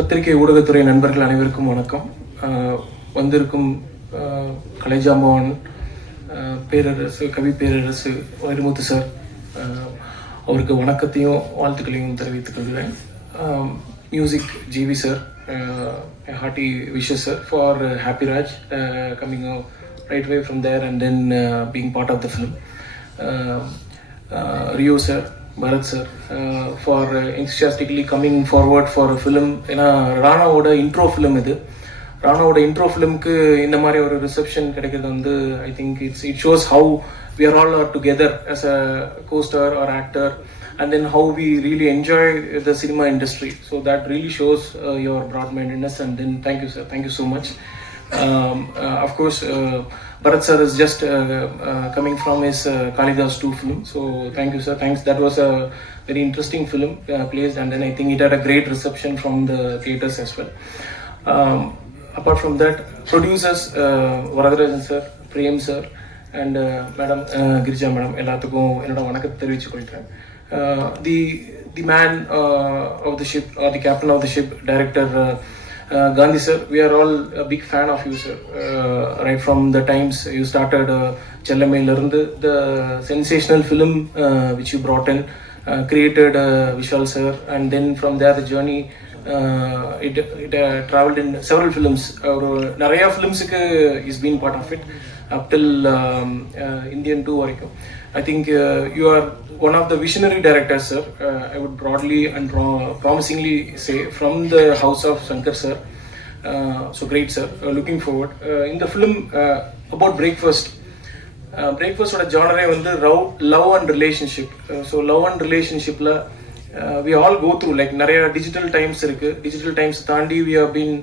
பத்திரிகை ஊடகத்துறை நண்பர்கள் அனைவருக்கும் வணக்கம். வந்திருக்கும் கலைஜாம்பவான் பேரரசு, கவி பேரரசு வைரமுத்து சார், அவருக்கு வணக்கத்தையும் வாழ்த்துக்களையும் தெரிவித்துக் கொள்கிறேன். Music GV sir, hearty wishes sir for happy Raj coming right away from there and then being part of the film. Rio sir, Bharat sir, for enthusiastically coming forward for a film. ஏன்னா ராணாவோட intro film இது. ராணாவோட intro ஃபிலிம்க்கு இந்த மாதிரி ஒரு reception கிடைக்கிறது வந்து I think it shows how we are all together as a co-star or actor, and then how we really enjoy the cinema industry. So that really shows your broad-mindedness, and then thank you sir, thank you so much. Of course, Bharat sir is just coming from his Kalidas 2 film, so thank you sir, thanks. That was a very interesting film placed, and then I think it had a great reception from the theaters as well. Apart from that, producers Varadarajan sir, Prem sir and Madam Girija Madam, எல்லாத்துக்கும் என்னோட வணக்கத்தை தெரிவித்துக் கொள்கிறேன். The man of the ship, or the captain of the ship, director Gandhi sir, we are all a big fan of you sir, right from the times you started Chellamayil irundhu, the sensational film which you brought in, created Vishal sir, and then from there the journey it traveled in several films. நிறைய ஃபிலிம்ஸுக்கு is been part of it up till Indian 2 வரைக்கும். I think you are one of the visionary directors sir, I would broadly and promisingly say, from the house of Shankar sir. So great sir, looking forward. In the film about breakfast, breakfast oda genre வந்து love and relationship. So love and relationship la we all go through, like நிறைய digital times இருக்கு. Digital times தாண்டி we have been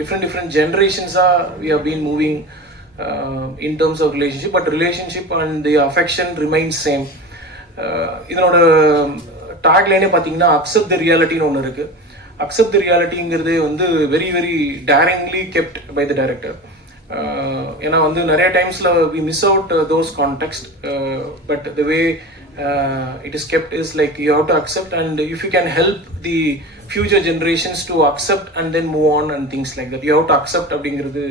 different generations we have been moving in terms of relationship, but relationship and the affection remains same. இதனோட டாக்லைனே பார்த்தீங்கன்னா accept the ரியாலிட்டின்னு ஒன்று இருக்கு. Accept the ரியாலிட்டிங்கிறது வந்து very very daringly kept by the director. ஏன்னா வந்து நிறைய டைம்ஸ்ல we miss out those context, but the way it is kept is like you have to accept, and if you can help the future generations to accept and then move on and things like that, you have to accept அப்படிங்கிறது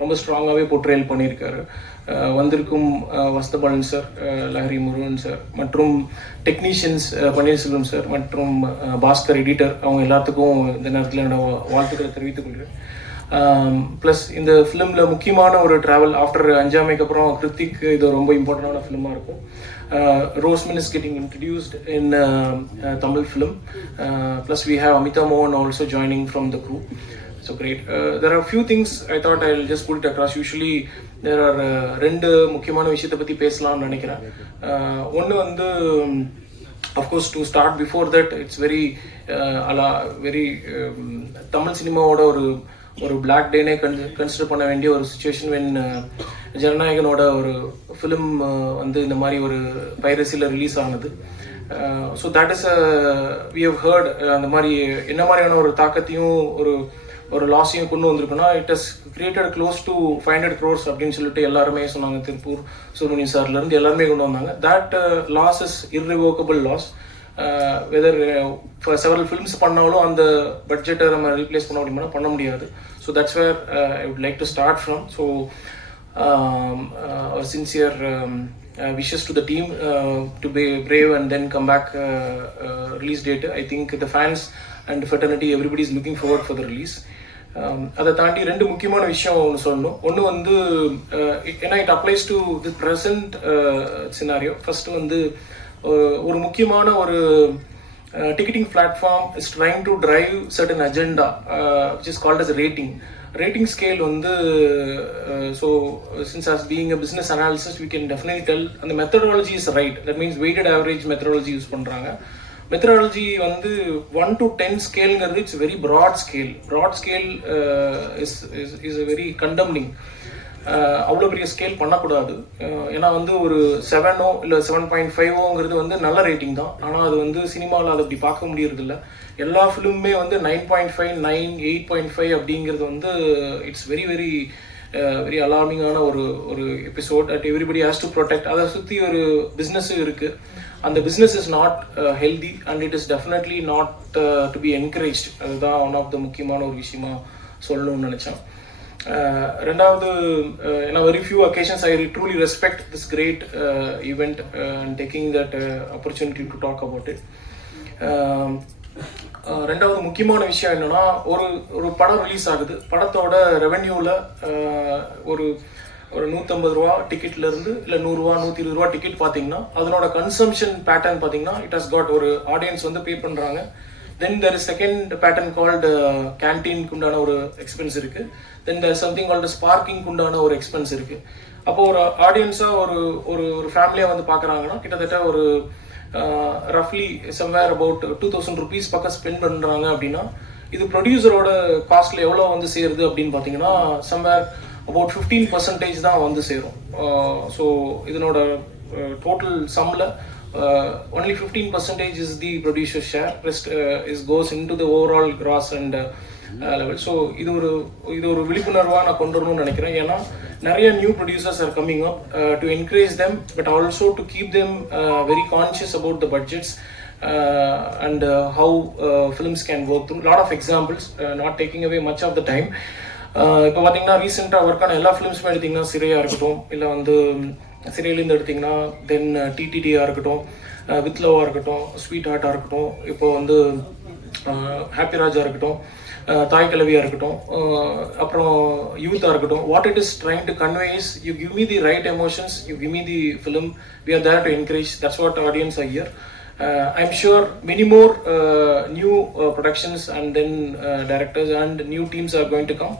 ரொம்ப ஸ்ட்ராங்காகவே portrayal பண்ணியிருக்காரு. வந்திருக்கும் Vasanthabalan sir, Lahari Murugan sir மற்றும் technicians Panneerselvam sir மற்றும் Bhaskar editor, அவங்க எல்லாத்துக்கும் இந்த நேரத்தில் என்னோட வாழ்த்துக்களை தெரிவித்துக் கொள்கிறேன். ப்ளஸ் இந்த ஃபிலிமில் முக்கியமான ஒரு ட்ராவல் ஆஃப்டர் அஞ்சாமைக்கு அப்புறம் கிருத்திக் இது ரொம்ப இம்பார்ட்டண்டான ஃபிலிமாக இருக்கும். Roseman is getting introduced in Tamil film, plus we have Amita Mohan also joining from the crew. So great. There are a few things I thought I'll just put it across. Usually there are ரெண்டு முக்கியமான விஷயத்தை பற்றி பேசலாம்னு நினைக்கிறேன். ஒன்று வந்து of course to start before that, it's very Tamil சினிமாவோட ஒரு பிளாக் டேனே கன்சிடர் பண்ண வேண்டிய ஒரு சுச்சுவேஷன் வென் ஜனநாயகனோட ஒரு ஃபிலிம் வந்து இந்த மாதிரி ஒரு பைரசியில் ரிலீஸ் ஆனது. So that is we have heard அந்த மாதிரி என்ன மாதிரியான ஒரு தாக்கத்தையும் ஒரு லாஸையும் கொண்டு வந்திருக்குன்னா, it has created close to 500 crores அப்படின்னு சொல்லிட்டு எல்லாருமே சொன்னாங்க. திருப்பூர் சுப்ரமணியம் சார்லேருந்து எல்லாருமே கொண்டு வந்தாங்க. That loss is irrevocable loss. Whether for several films பண்ணாலும் அந்த பட்ஜெட்டை நம்ம ரீப்ளேஸ் பண்ண முடியுமா, பண்ண முடியாது. So that's where I would like to start from. ஸோ our sincere wishes to the team to be brave and then come back release date. I think the fans and fraternity, everybody is looking forward for the release. அதை தாண்டி ரெண்டு முக்கியமான விஷயம் ஒன்று சொல்லணும். ஒன்று வந்து ஏன்னா it applies to the present scenario. First வந்து ஒரு முக்கியமான ஒரு ticketing platform is trying to drive certain agenda which is called as rating scale வந்து so since as being a business analyst we can definitely tell, and the methodology is right. That means weighted average methodology use பண்றாங்க. Methodology வந்து 1 to 10 ஸ்கேலுங்கிறது it's very broad scale is very condemning. அவ்வளோ பெரிய scale பண்ணக்கூடாது. ஏன்னா வந்து ஒரு 7 இல்லை 7.5ங்கிறது வந்து நல்ல ரேட்டிங் தான். ஆனால் அது வந்து சினிமாவில் அதை அப்படி பார்க்க முடியறது இல்லை. எல்லா ஃபிலிமுமே வந்து 9.5, 9, 8.5 அப்படிங்கிறது வந்து இட்ஸ் வெரி வெரி வெரி அலார்மிங்கான ஒரு episode. At everybody has to protect. அதை சுற்றி ஒரு பிஸ்னஸும் இருக்குது. அந்த business is not healthy and it is definitely not to be encouraged. அதுதான் ஒன் ஆஃப் த முக்கியமான ஒரு விஷயமா சொல்லணும்னு நினச்சேன். ரெண்டாவது, very few occasions I truly respect this great event and taking that opportunity to talk about it. ரெண்டாவது முக்கியமான விஷயம் என்னன்னா, ஒரு படம் ரிலீஸ் ஆகுது, படத்தோட ரெவென்யூவில் ஒரு 150 ரூபா டிக்கெட்ல இருந்து இல்லை 100 ரூபா 120 ரூபா டிக்கெட் பார்த்தீங்கன்னா அதனோட கன்சம்ஷன் பேட்டர்ன் பார்த்தீங்கன்னா இட் ஹஸ் காட் ஒரு ஆடியன்ஸ் வந்து பே பண்ணுறாங்க. Then there is second pattern called கேன்டீனுக்கு உண்டான ஒரு எக்ஸ்பென்ஸ் இருக்கு. தென் தெர் சம்திங் கால்டு ஸ்பார்க்கிங்க்கு உண்டான ஒரு எக்ஸ்பென்ஸ் இருக்கு. அப்போ ஒரு ஆடியன்ஸாக ஒரு ஃபேமிலியாக வந்து பார்க்குறாங்கன்னா கிட்டத்தட்ட ஒரு ரஃப்லி சம்வேர் அபவுட் 2000 rupees பக்கம் ஸ்பெண்ட் பண்ணுறாங்க அப்படின்னா இது ப்ரொடியூசரோட காஸ்ட்ல எவ்வளோ வந்து சேருது அப்படின்னு பார்த்தீங்கன்னா சம்வேர் அபவுட் 15% தான் வந்து சேரும். ஸோ இதனோட டோட்டல் சம்மில் only 15% is the producer share. Rest goes into the overall gross and level. So இது ஒரு விழிப்புணர்வாக நான் கொண்டு வரணும்னு நினைக்கிறேன். ஏன்னா நிறைய new producers are coming up to encourage them but also to keep them very conscious about the budgets and how films can work through. Lot of examples, not taking away much of the time. இப்போ பார்த்தீங்கன்னா ரீசெண்டாக work ஆன எல்லா ஃபிலிம்ஸுமே எடுத்திங்கன்னா சிறையாக இருக்கட்டும், இல்லை வந்து சிறையிலேருந்து எடுத்திங்கன்னா தென் டிடிடியாக இருக்கட்டும், வித் லவ்வாக இருக்கட்டும், ஸ்வீட் ஹார்ட்டாக இருக்கட்டும், இப்போ வந்து ஹாப்பி ராஜா இருக்கட்டும், தாய் கிழவியாக இருக்கட்டும், அப்புறம் யூத்தாக இருக்கட்டும், what it is trying to convey is you give me the right emotions, you give me the film, we are there to encourage. That's what audience are here. I'm sure many more new productions and then directors and new teams are going to come.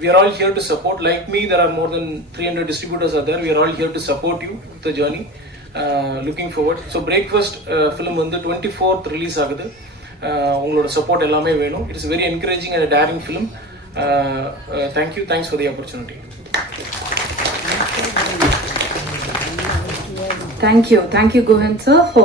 We are all here to support. Like me, there are more than 300 distributors are there. We are all here to support you with the journey. Looking forward. So Breakfast film வந்து 24th release ஆகுது. உங்களோட support எல்லாமே வேணும். It is very encouraging and a daring film. Thank you. Thanks for the opportunity. Thank you, Govind sir, for